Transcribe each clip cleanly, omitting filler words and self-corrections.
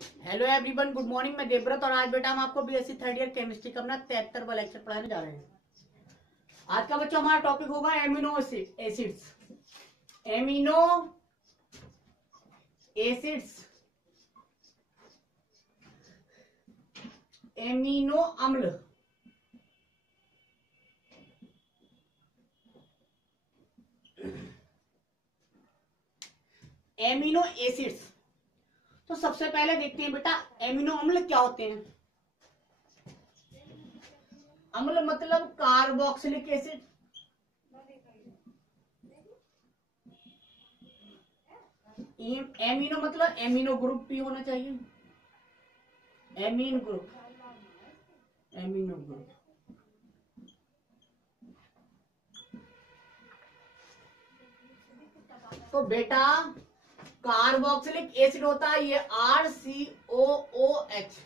Hello everyone, good morning. मैं देवव्रत और आज बेटा हम आपको बीएससी थर्ड ईयर केमिस्ट्री का अपना 73वां लेक्चर पढ़ाने जा रहे हैं। आज का बच्चों हमारा टॉपिक होगा amino acids. Amino acids, amino अम्ल। एमिनो एसिड्स, तो सबसे पहले देखते हैं बेटा एमिनो अम्ल क्या होते हैं। अम्ल मतलब कार्बोक्सिलिक एसिड, एमिनो मतलब एमिनो ग्रुप भी होना चाहिए। Amine group, amino group. तो बेटा कार्बोक्सिलिक एसिड होता है ये RCOOH।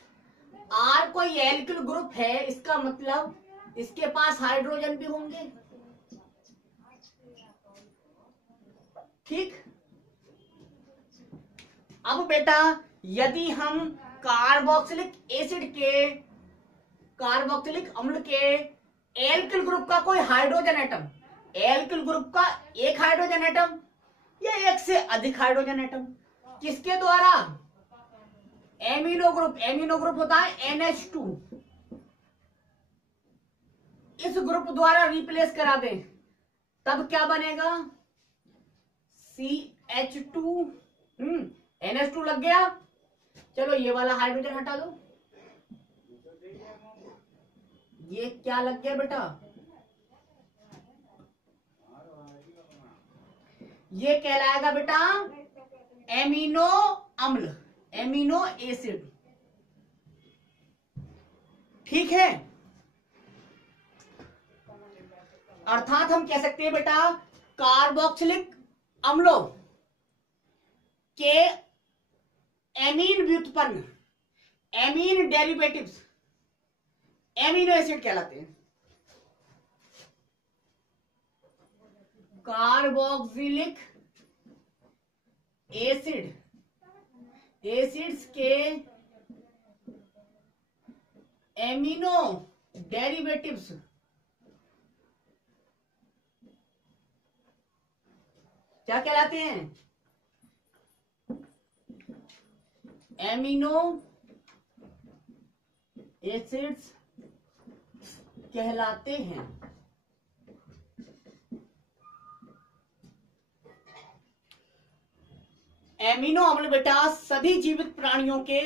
R कोई एल्किल ग्रुप है, इसका मतलब इसके पास हाइड्रोजन भी होंगे। ठीक। अब बेटा यदि हम कार्बोक्सिलिक अम्ल के एल्किल ग्रुप का कोई हाइड्रोजन एटम, एल्किल ग्रुप का एक हाइड्रोजन एटम या एक से अधिक हाइड्रोजन एटम, किसके द्वारा? एमिनो ग्रुप होता है NH2, इस ग्रुप द्वारा रिप्लेस करा दें तब क्या बनेगा? CH2। NH2 लग गया। चलो ये वाला हाइड्रोजन हटा दो। ये क्या लग गया बेटा? ये कहलाएगा बेटा एमिनो अम्ल, एमिनो एसिड। ठीक है। अर्थात हम कह सकते हैं बेटा कार्बोक्सिलिक अम्लों के एमीन व्युत्पन्न, एमीन डेरिवेटिव्स एमिनो एसिड कहलाते हैं। कार्बोक्सिलिक एसिड्स के एमिनो डेरिवेटिव्स क्या कहलाते हैं? एमिनो एसिड्स कहलाते हैं। एमिनो अम्ल बेटा सभी जीवित प्राणियों के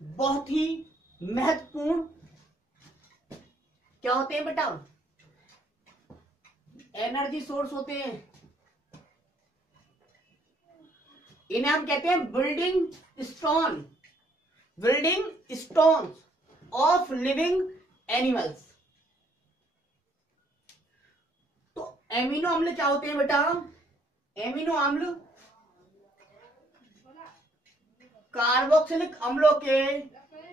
बहुत ही महत्वपूर्ण क्या होते हैं बेटा? एनर्जी सोर्स होते हैं। इन्हें हम कहते हैं building stone of living animals. तो एमिनो अम्ल क्या होते हैं बेटा? एमिनो अम्ल कार्बोक्सिलिक अम्लों के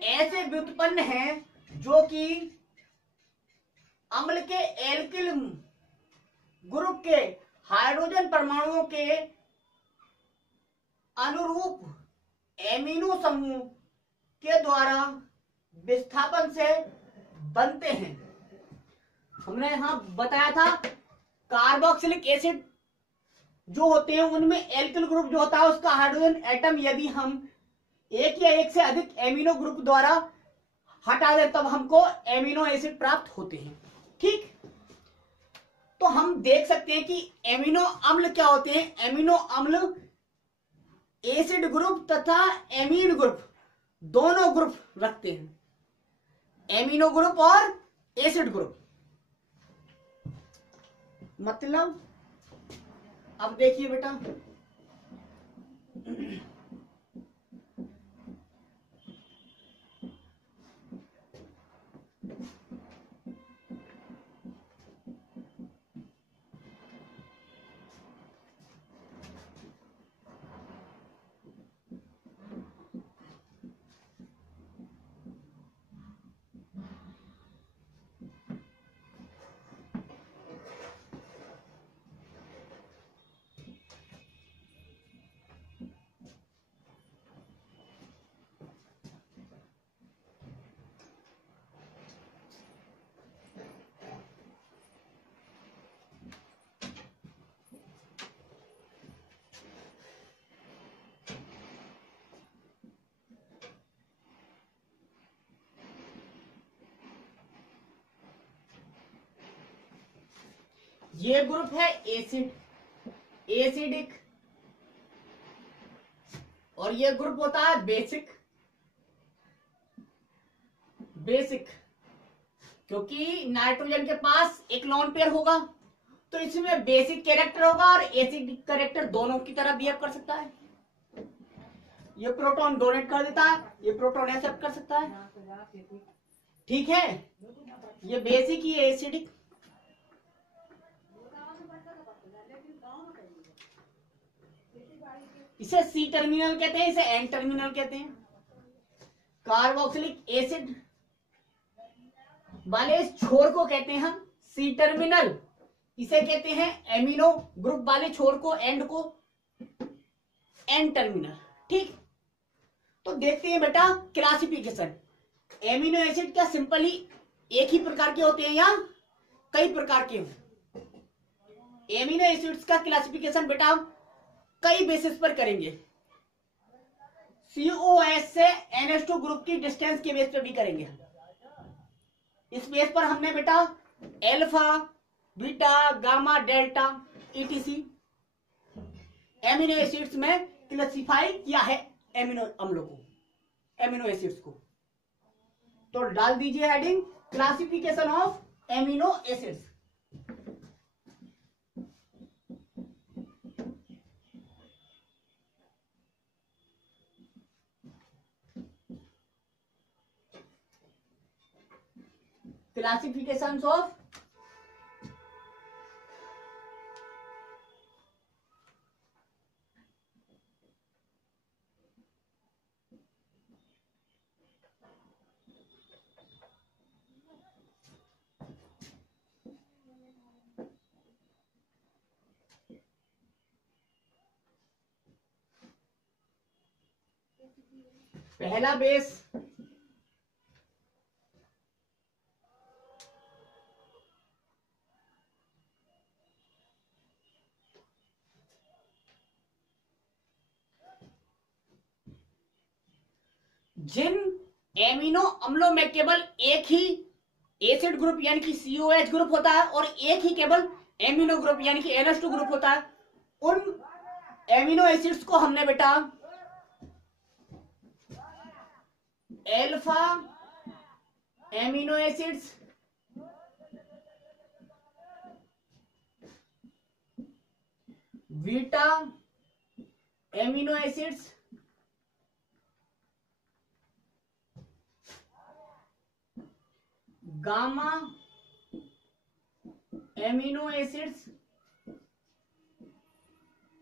ऐसे व्युत्पन्न हैं जो कि अम्ल के एल्किल ग्रुप के हाइड्रोजन परमाणुओं के अनुरूप एमिनो समूह के द्वारा विस्थापन से बनते हैं। हमने यहां बताया था कार्बोक्सिलिक एसिड जो होते हैं उनमें एल्किल ग्रुप जो होता है उसका हाइड्रोजन एटम यदि हम एक या एक से अधिक एमिनो ग्रुप द्वारा हटा दें तब हमको एमिनो एसिड प्राप्त होते हैं। ठीक। तो हम देख सकते हैं कि एमिनो अम्ल क्या होते हैं। एमिनो अम्ल एसिड ग्रुप तथा एमीन ग्रुप दोनों ग्रुप रखते हैं, एमिनो ग्रुप और एसिड ग्रुप। मतलब अब देखिए बेटा ये ग्रुप है एसिड, एसिडिक, और ये ग्रुप होता है बेसिक, बेसिक। क्योंकि नाइट्रोजन के पास एक लोन पेयर होगा तो इसमें बेसिक कैरेक्टर होगा और एसिडिक कैरेक्टर दोनों की तरह बिहेव कर सकता है। ये प्रोटॉन डोनेट कर देता है, ये प्रोटॉन एक्सेप्ट कर सकता है। ठीक है, ये बेसिक, ये एसिडिक। इसे सी टर्मिनल कहते हैं, इसे एन टर्मिनल कहते हैं। कार्बोक्सिलिक एसिड वाले इस छोर को कहते हैं हम सी टर्मिनल, इसे कहते हैं एमिनो ग्रुप वाले छोर को, एंड को एन टर्मिनल। ठीक, तो देखते हैं बेटा क्लासिफिकेशन। एमिनो एसिड क्या सिंपली एक ही प्रकार के होते हैं या कई प्रकार के? एमिनो एसिड्स का क्लासिफिकेशन बेटा कई बेसिस पर करेंगे। COH से NH2 ग्रुप की डिस्टेंस के बेस पर भी करेंगे। इस बेस पर हमने बेटा alpha, beta, gamma, delta ETC amino acids में क्लासिफाई किया है एमिनो अम्लों को, एमिनो एसिड्स को। तो डाल दीजिए heading classification of amino acids. Classifications of पहला बेस जिन एमिनो अम्लों में केवल एक ही एसिड ग्रुप यानी कि COH ग्रुप होता है और एक ही केवल एमिनो ग्रुप यानी कि NH2 ग्रुप होता है, उन एमिनो एसिड्स को हमने बेटा alpha amino acids, beta amino acids, gamma amino acids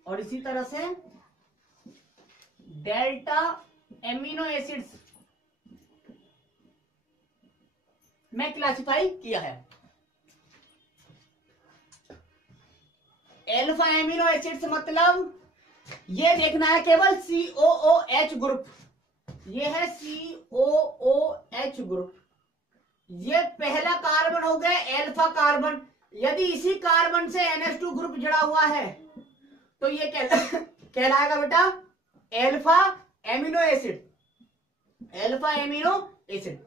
और इसी तरह से डेल्टा एमिनो एसिड्स में क्लासिफाई किया है। अल्फा एमिनो एसिड्स मतलब ये देखना है केवल COOH ग्रुप, ये है COOH ग्रुप, ये पहला कार्बन हो गया अल्फा कार्बन। यदि इसी कार्बन से NH2 ग्रुप जुड़ा हुआ है तो ये कहलाएगा बेटा alpha amino acid, alpha amino acid.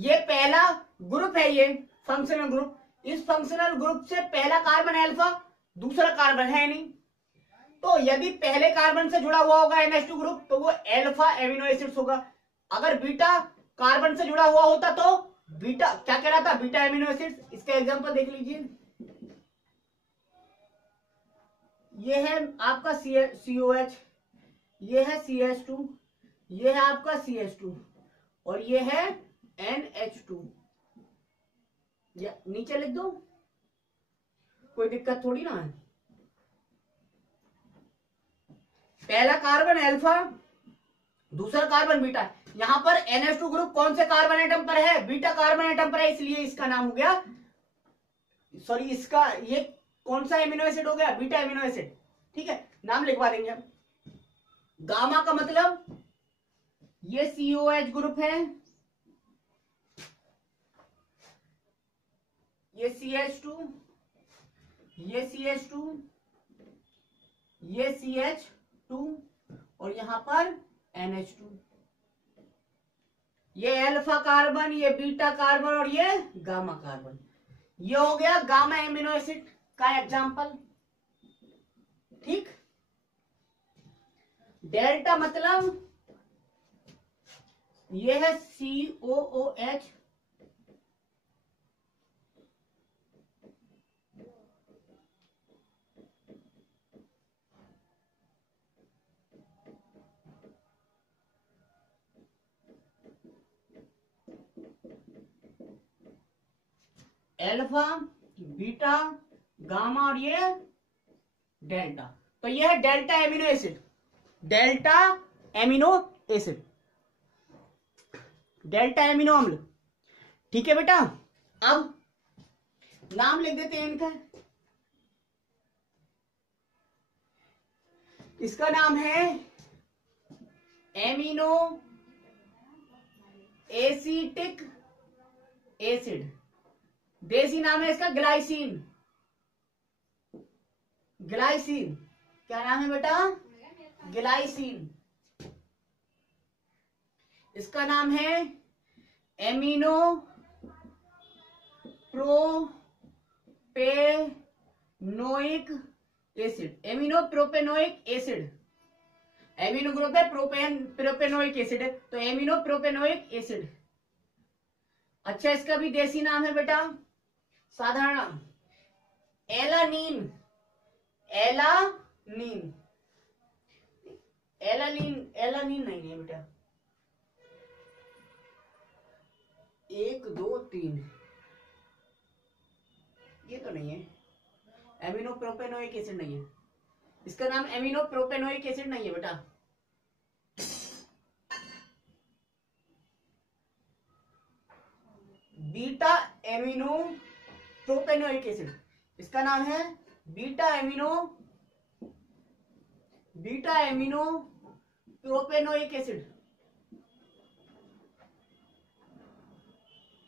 ये पहला ग्रुप है, ये फंक्शनल ग्रुप। इस फंक्शनल ग्रुप से पहला कार्बन अल्फा, दूसरा कार्बन है नहीं, तो यदि पहले कार्बन से जुड़ा हुआ होगा NH2 ग्रुप तो वो अल्फा एमिनो एसिड्स होगा। अगर बीटा कार्बन से जुड़ा हुआ होता तो बीटा क्या कह रहा था, बीटा एमिनो एसिड्स। इसका एग्जांपल देख लीजिए, ये है आपका COH, ये है CH2, ये है आपका CH2 और ये है NH2। या नीचे लिख दो, कोई दिक्कत थोड़ी ना है। पहला कार्बन अल्फा, दूसरा कार्बन बीटा। यहां पर NH2 ग्रुप कौन से कार्बन एटम पर है, बीटा कार्बन एटम पर है, इसलिए इसका नाम हो गया, सॉरी इसका ये कौन सा एमिनो एसिड हो गया, बीटा एमिनो एसिड। ठीक है, नाम लिखवा देंगे हम। गामा का मतलब ये COH ग्रुप है, ये CH2, ये CH2, ये CH2 और यहां पर NH2। ये अल्फा कार्बन, ये बीटा कार्बन और ये गामा कार्बन। ये हो गया गामा एमिनो एसिड। का एग्जाम्पल। ठीक, डेल्टा मतलब ये है COOH, अल्फा, बीटा, गामा और ये डेल्टा। तो ये है delta amino acid, delta amino acid, delta amino अम्ल। ठीक है बेटा, अब नाम लिख देते हैं इनका। इसका नाम है एमिनो एसिटिक एसिड, देसी नाम है इसका ग्लाइसिन। ग्लाइसिन, क्या नाम है बेटा? ग्लाइसिन। इसका नाम है amino propanoic acid, amino propanoic acid. Amino group है, प्रोपेनोइक एसिड है, तो एमिनो प्रोपेनोइक एसिड। अच्छा, इसका भी देसी नाम है बेटा, साधारण नाम एलानीन। एलानीन, एलानीन, एलानीन नहीं है बेटा। 1 2 3 ये तो नहीं है, एमिनो प्रोपेनोइक एसिड नहीं है, इसका नाम एमिनो प्रोपेनोइक एसिड नहीं है बेटा। बीटा एमिनो प्रोपेनोइक एसिड, इसका नाम है beta amino propanoic acid,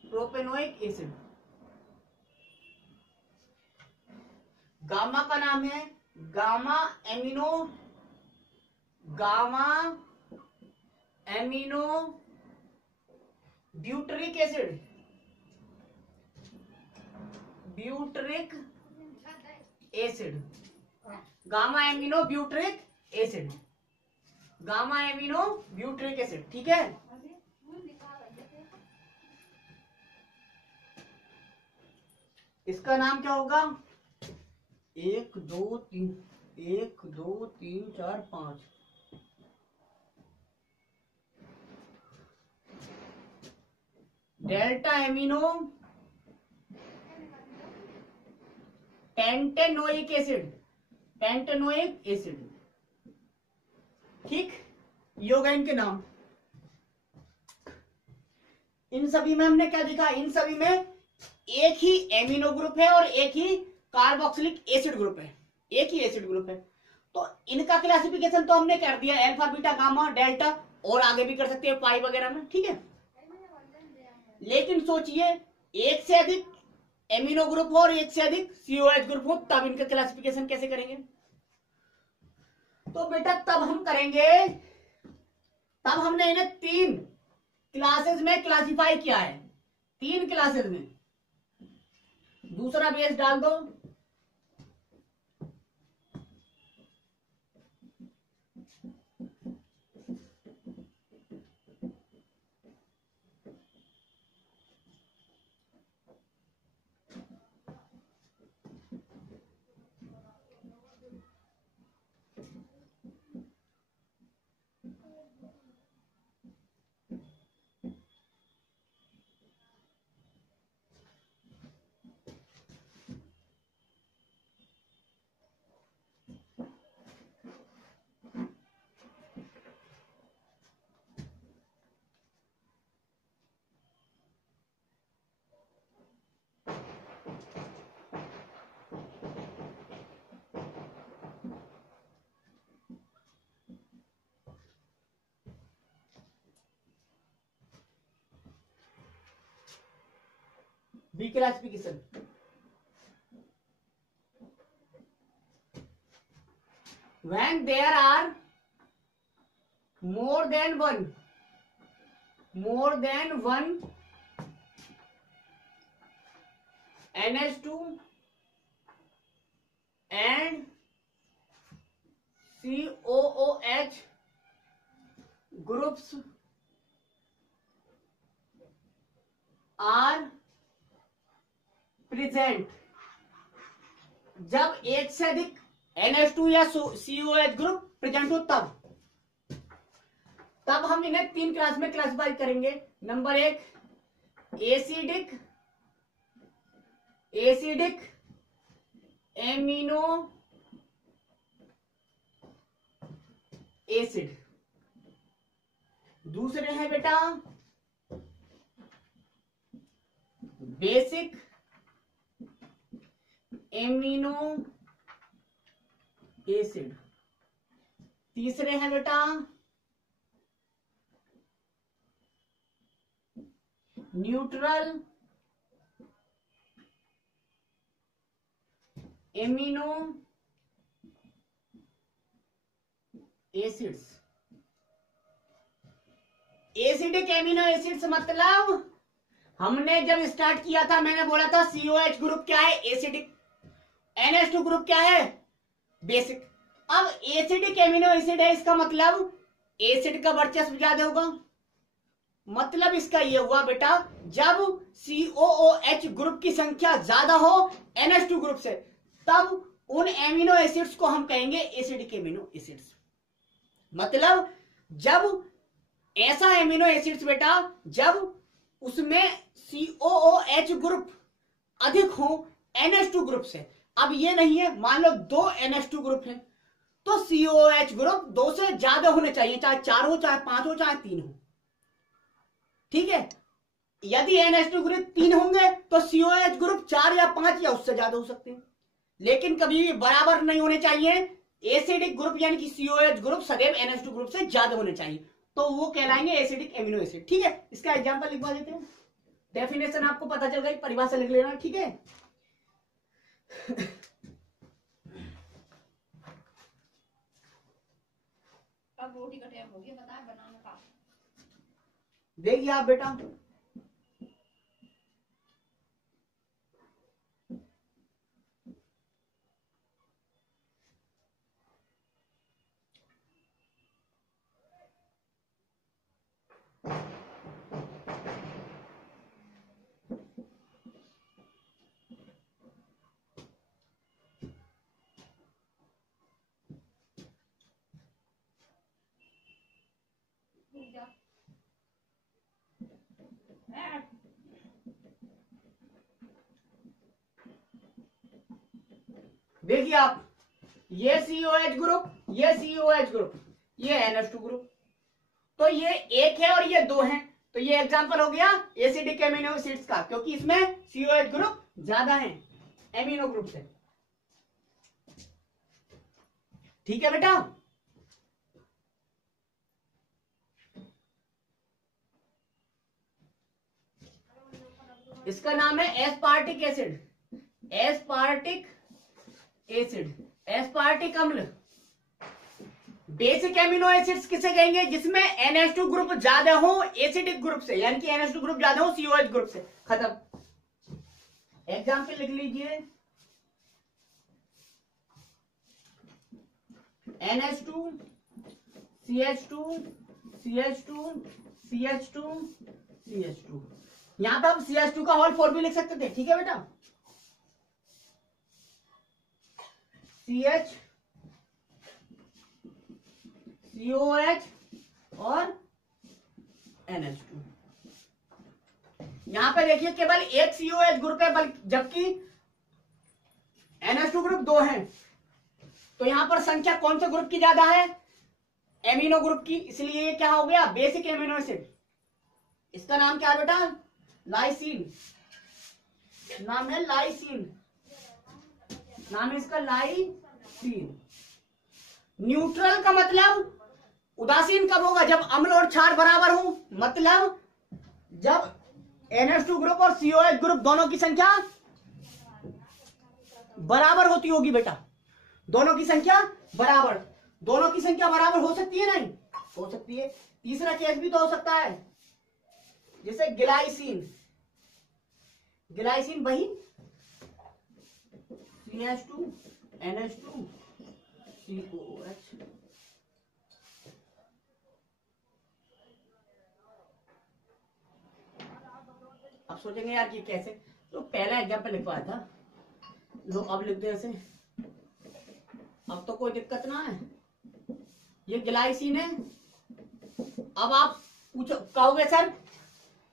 propanoic acid. Gamma का नाम है gamma amino butyric acid, butyric acid, gamma amino butyric acid, gamma amino butyric acid. ठीक है, इसका नाम क्या होगा? 1 2 3 1 2 3 4 5 delta amino pentanoic acid, pentanoic acid. ठीक, ये हो गए इनके नाम। इन सभी में हमने क्या देखा? इन सभी में एक ही एमिनो ग्रुप है और एक ही कार्बोक्सिलिक एसिड ग्रुप है, एक ही एसिड ग्रुप है। तो इनका क्लासिफिकेशन तो हमने कर दिया, अल्फा बीटा गामा डेल्टा, और आगे भी कर सकते हैं पाई वगैरह में। ठीक है, लेकिन सोचिए एक से अधिक एमिनो ग्रुप हो और एक से अधिक COH ग्रुप हो, तब इनका क्लासिफिकेशन कैसे करेंगे? तो बेटा तब हम करेंगे, तब हमने इन्हें 3 क्लासेस में क्लासिफाई किया है, 3 क्लासेस में। दूसरा बेस डाल दो, B classification. When there are more than one NH2 and COOH groups are present, जब एक से अधिक NH2 या COH ग्रुप प्रेजेंट हो तब हम इन्हें 3 क्लास में क्लासिफाई करेंगे। नंबर 1 एसिडिक एमिनो एसिड, दूसरे हैं बेटा बेसिक एमिनो एसिड, तीसरे हैं बेटा neutral amino acids. Acidic amino acids मतलब हमने जब स्टार्ट किया था मैंने बोला था COH ग्रुप क्या है एसिडिक, NH2 ग्रुप क्या है बेसिक। अब एसिडिक एमिनो एसिड है, इसका मतलब एसिड का वर्चस्व ज्यादा होगा। मतलब इसका ये हुआ बेटा जब COOH ग्रुप की संख्या ज्यादा हो NH2 ग्रुप से तब उन एमिनो एसिड्स को हम कहेंगे एसिडिक एमिनो एसिड्स। मतलब जब ऐसा एमिनो एसिड्स बेटा जब उसमें COOH ग्रुप अधिक हो NH2 ग्रुप से। अब ये नहीं है, मान लो 2 NH2 ग्रुप है तो COOH ग्रुप 2 से ज्यादा होने चाहिए, चाहे 4 हो चाहे 5 हो चाहे 3 हो, ठीक है। यदि NH2 ग्रुप 3 होंगे तो COH ग्रुप 4 या 5 या उससे ज्यादा हो सकते हैं, लेकिन कभी भी बराबर नहीं होने चाहिए। एसिडिक ग्रुप यानी कि COH ग्रुप सदैव NH2 ग्रुप से ज्यादा होने चाहिए, तो वो कहलाएंगे एसिडिक एमिनो एसिड, ठीक है। इसका एग्जांपल लिखवा देते हैं। डेफिनेशन आपको पता चल गई, परिभाषा लिख लेना, ठीक है। अब रोटी का टाइम हो गया, बताए बनाने का। देखिए आप बेटा देखिए आप ये COH ग्रुप ये COH ग्रुप ये NH2 ग्रुप, तो ये एक है और ये 2 हैं, तो ये एग्जांपल हो गया एसिडिक एमिनो एसिड्स का, क्योंकि इसमें COH ग्रुप ज्यादा है एमिनो ग्रुप से, ठीक है बेटा। इसका नाम है aspartic acid, aspartic acid, aspartic अम्ल। बेसिक एमिनो एसिड्स किसे कहेंगे जिसमें NH2 ग्रुप ज्यादा हो एसिडिक ग्रुप से, यानी कि NH2 ग्रुप ज्यादा हो COH ग्रुप से, खत्म। एग्जांपल लिख लीजिए NH2 CH2 CH2 CH2 CH2, यहां पर हम CH2 का होल 4 भी लिख सकते थे, ठीक है बेटा। CH COH और NH2। यहां पे देखिए केवल एक COH ग्रुप है, जबकि NH2 ग्रुप 2 है, तो यहां पर संख्या कौन से ग्रुप की ज्यादा है एमिनो ग्रुप की, इसलिए ये क्या हो गया बेसिक एमिनो एसिड। इसका नाम क्या है बेटा लाइसिन, नाम है लाइसिन, नाम है इसका लाइसिन। न्यूट्रल का मतलब उदासीन कब होगा जब अम्ल और क्षार बराबर हो, मतलब जब NH2 ग्रुप और COH ग्रुप दोनों की संख्या बराबर होती होगी बेटा, दोनों की संख्या बराबर, दोनों की संख्या बराबर हो सकती है नहीं हो सकती है। तीसरा केस भी तो हो सकता है जैसे ग्लाइसिन, ग्लाइसिन वही CH2 NH2COOH। आप सोचेंगे यार ये कैसे, तो पहला एग्जाम्पल लिखवाया था, लो अब लिख दे ऐसे, अब तो कोई दिक्कत ना है। ये ग्लाइसिन है। अब आप पूछो, कहोगे सर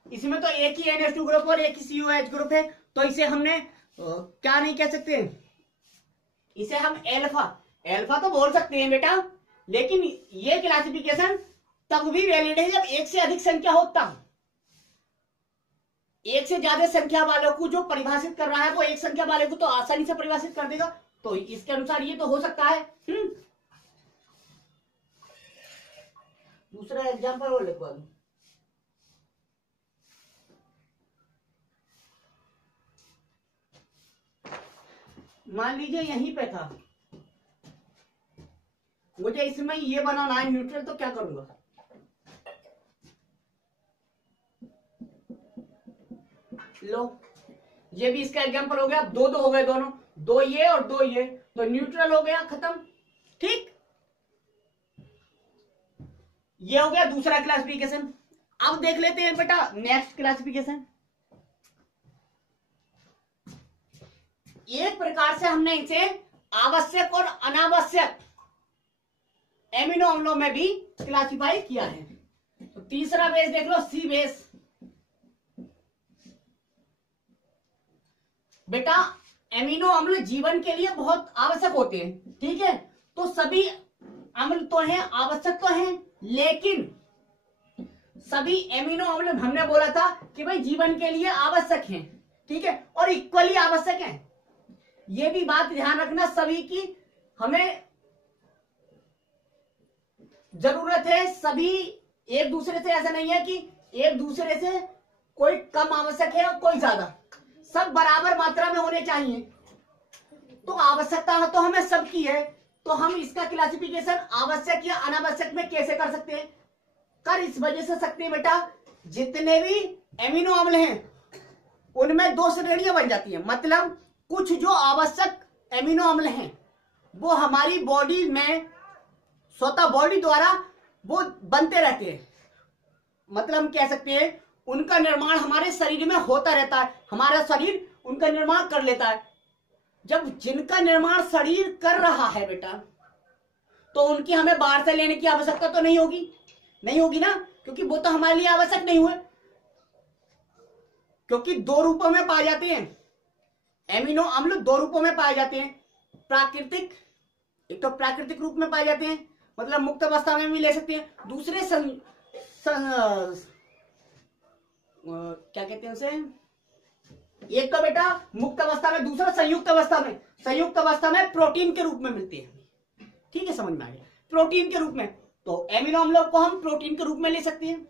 इसमें तो एक ही NH2 ग्रुप और एक ही COH ग्रुप है, तो इसे हमने क्या नहीं कह सकते, इसे हम एल्फा एल्फा तो बोल सकते हैं बेटा, लेकिन ये क्लासिफिकेशन तब भी वैलिड है जब एक से अधिक संख्या हो तब। एक से ज्यादा संख्या वालों को जो परिभाषित कर रहा है वो एक संख्या वाले को तो आसानी से परिभाषित कर देगा, तो इसके अनुसार ये तो हो सकता है। दूसरा एग्जाम्पल और लिखवा दो। मान लीजिए यहीं पे था, मुझे इसमें ये बनाना है न्यूट्रल, तो क्या करूंगा, लो ये भी इसका एग्जांपल हो गया। दो दो हो गए दोनों, दो ये और दो ये, तो न्यूट्रल हो गया, खत्म। ठीक, ये हो गया दूसरा क्लासिफिकेशन। अब देख लेते हैं बेटा नेक्स्ट क्लासिफिकेशन। एक प्रकार से हमने इसे आवश्यक और अनावश्यक एमिनो अम्लों में भी क्लासिफाई किया है। तो तीसरा बेस देख लो, सी बेस। बेटा एमिनो अम्ल जीवन के लिए बहुत आवश्यक होते हैं, ठीक है, तो सभी अम्ल तो हैं, आवश्यक तो हैं, लेकिन सभी एमिनो अम्ल हमने बोला था कि भाई जीवन के लिए आवश्यक हैं, ठीक है, और इक्वली आवश्यक हैं। ये भी बात ध्यान रखना सभी की हमें जरूरत है, सभी एक दूसरे से, ऐसा नहीं है कि एक दूसरे से कोई कम आवश्यक है और कोई ज्यादा, सब बराबर मात्रा में होने चाहिए। तो आवश्यकता तो हमें सबकी है, तो हम इसका क्लासिफिकेशन आवश्यक या अनावश्यक में कैसे कर सकते हैं, कर इस वजह से सकते हैं बेटा, जितने भी एमिनो अम्ल हैं उनमें दो श्रेणियां बन जाती हैं। मतलब कुछ जो आवश्यक एमिनो अम्ल हैं वो हमारी बॉडी में स्वतः बॉडी द्वारा वो बनते रहते हैं, मतलब हम कह सकते हैं उनका निर्माण हमारे शरीर में होता रहता है, हमारा शरीर उनका निर्माण कर लेता है। जब जिनका निर्माण शरीर कर रहा है बेटा, तो उनकी हमें बाहर से लेने की आवश्यकता तो नहीं होगी, नहीं होगी ना, क्योंकि वो तो हमारे लिए आवश्यक नहीं हुए, क्योंकि दो रूपों में पाए जाते हैं एमिनो अम्ल, दो रूपों में पाए जाते हैं, प्राकृतिक, एक तो प्राकृतिक रूप में पाए जाते हैं, मतलब मुक्त अवस्था में भी ले सकते हैं, दूसरे क्या कहते हैं उसे, एक तो बेटा मुक्त अवस्था में, दूसरा संयुक्त अवस्था में। संयुक्त अवस्था में प्रोटीन के रूप में मिलती है, ठीक है, समझ में आ गया, प्रोटीन के रूप में, तो एमिनो अम्लों को हम प्रोटीन के रूप में ले सकते हैं।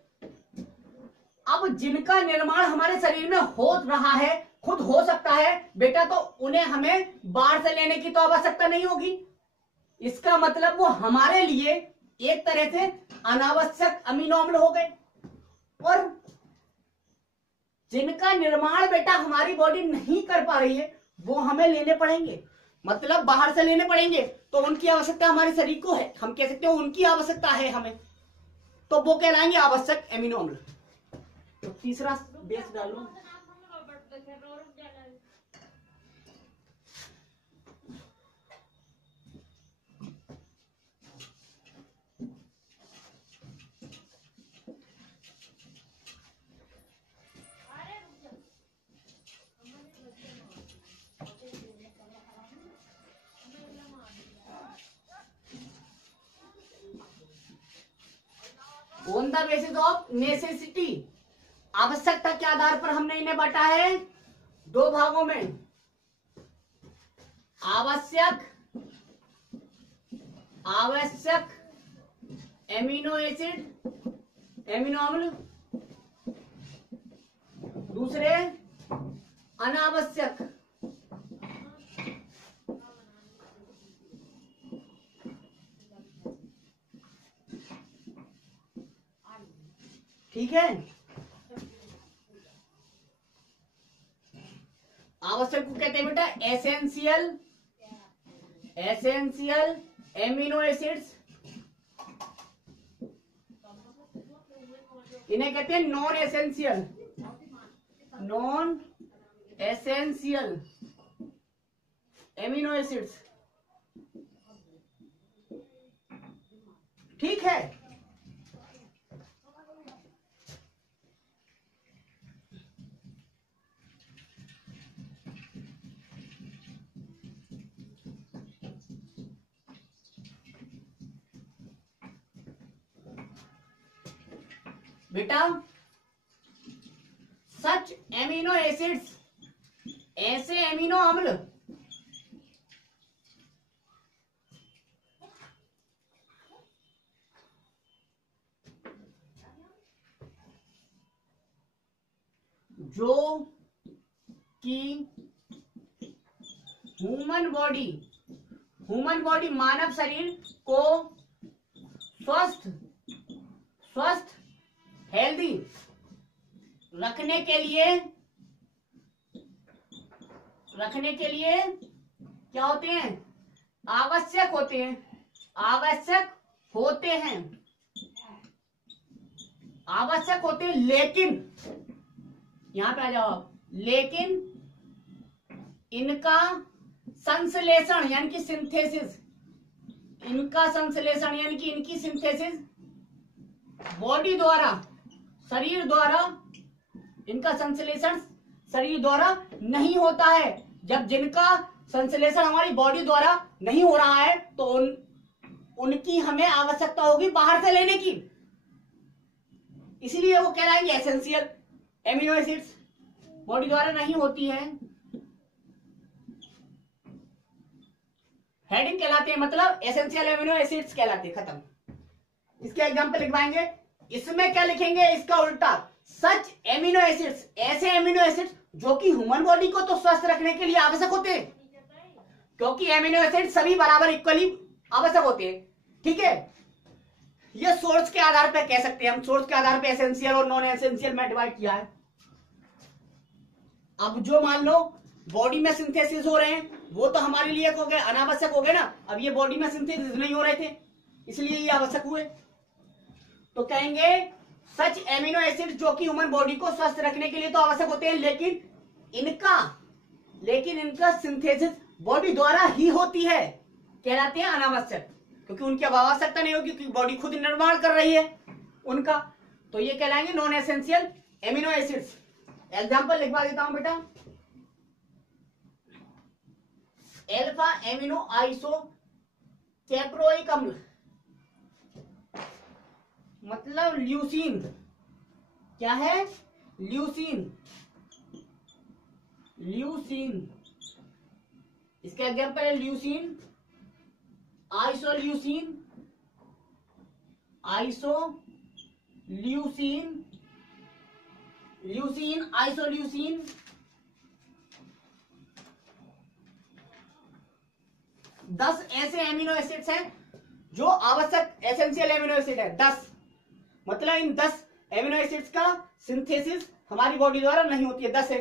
अब जिनका निर्माण हमारे शरीर में हो रहा है, खुद हो सकता है बेटा, तो उन्हें हमें बाहर से लेने की तो आवश्यकता नहीं होगी। इसका मतलब वो हमारे लिए एक तरह से अनावश्यक अमीनो अम्ल हो गए, और जिनका निर्माण बेटा हमारी बॉडी नहीं कर पा रही है वो हमें लेने पड़ेंगे, मतलब बाहर से लेने पड़ेंगे, तो उनकी आवश्यकता हमारे शरीर को है, हम कह सकते हैं उनकी आवश्यकता है हमें, तो वो कहलाएंगे आवश्यक एमिनो अम्ल। तो तीसरा बेस डालो, on the basis of necessity, आवश्यकता के आधार पर हमने इन्हें बांटा है दो भागों में, आवश्यक एमिनो एसिड, एमिनो अम्ल, दूसरे अनावश्यक। ठीक है, आवश्यक को कहते हैं बेटा एसेंशियल एसेंशियल एमिनो एसिड्स, इन्हें कहते हैं non essential, non essential amino acids. ठीक है, बेटा सच एमिनो एसिड्स, ऐसे एमिनो अम्ल जो कि ह्यूमन बॉडी मानव शरीर को स्वस्थ हेल्दी रखने के लिए क्या होते हैं, आवश्यक होते हैं, लेकिन यहां पे आ जाओ आप, लेकिन इनका संश्लेषण यानी कि सिंथेसिस, इनकी सिंथेसिस बॉडी द्वारा, शरीर द्वारा, इनका संश्लेषण शरीर द्वारा नहीं होता है। जब जिनका संश्लेषण हमारी बॉडी द्वारा नहीं हो रहा है तो उनकी हमें आवश्यकता होगी बाहर से लेने की, इसलिए वो कहलाएंगे एसेंशियल एमिनो एसिड्स, बॉडी द्वारा नहीं होती है। हेडिंग कहलाते हैं, मतलब एसेंशियल एमिनो एसिड्स कहलाते हैं, खत्म। इसके एग्जांपल लिखवाएंगे, इसमें क्या लिखेंगे, इसका उल्टा, सच एमिनो एसिड्स, ऐसे एमिनो एसिड्स जो कि ह्यूमन बॉडी को तो स्वस्थ रखने के लिए आवश्यक होते हैं, क्योंकि एमिनो एसिड सभी बराबर इक्वली आवश्यक होते हैं। ठीक है, ये सोर्स के आधार पर कह सकते हैं हम, सोर्स के आधार पर एसेंशियल और नॉन एसेंशियल में डिवाइड किया है। अब जो मान लो बॉडी में सिंथेसिस हो रहे हैं वो तो हमारे लिए हो गए अनावश्यक हो गए ना, अब ये बॉडी में सिंथेसिस नहीं हो रहे थे इसलिए ये आवश्यक हुए, तो कहेंगे सच एमिनो एसिड जो कि ह्यूमन बॉडी को स्वस्थ रखने के लिए तो आवश्यक होते हैं, लेकिन इनका सिंथेसिस बॉडी द्वारा ही होती है, कहलाते हैं अनावश्यक, क्योंकि उनकी अब आवश्यकता नहीं होगी क्योंकि बॉडी खुद निर्माण कर रही है उनका, तो ये कहलाएंगे non essential amino acids. Example लिखवा देता हूं बेटा, एल्फा एमिनो आइसो कैप्रोइक अम्ल, मतलब ल्यूसीन, क्या है, ल्यूसीन, इसके एग्जाम्पल है ल्यूसीन, आइसोल्यूसीन, 10 ऐसे एमिनो एसिड्स हैं जो आवश्यक एसेंशियल एमिनो एसिड है, 10, मतलब इन 10 एमिनो एसिड्स का सिंथेसिस हमारी बॉडी द्वारा नहीं होती है, 10 है,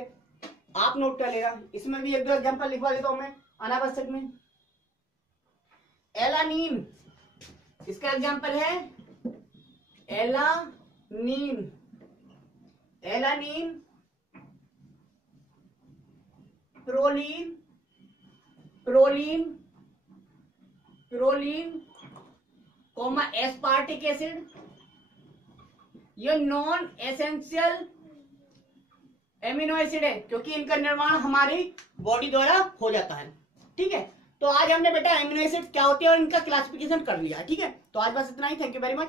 आप नोट कर लेगा। इसमें भी एक दो एग्जांपल लिखवा देता हूं मैं अनावश्यक में। एलानीन, इसका एग्जांपल है एलानीन, प्रोलीन, एस्पार्टिक एसिड, ये नॉन एसेंशियल एमिनो एसिड है क्योंकि इनका निर्माण हमारी बॉडी द्वारा हो जाता है। ठीक है, तो आज हमने बेटा एमिनो एसिड क्या होते हैं और इनका क्लासिफिकेशन कर लिया। ठीक है, तो आज बस इतना ही, थैंक यू वेरी मच।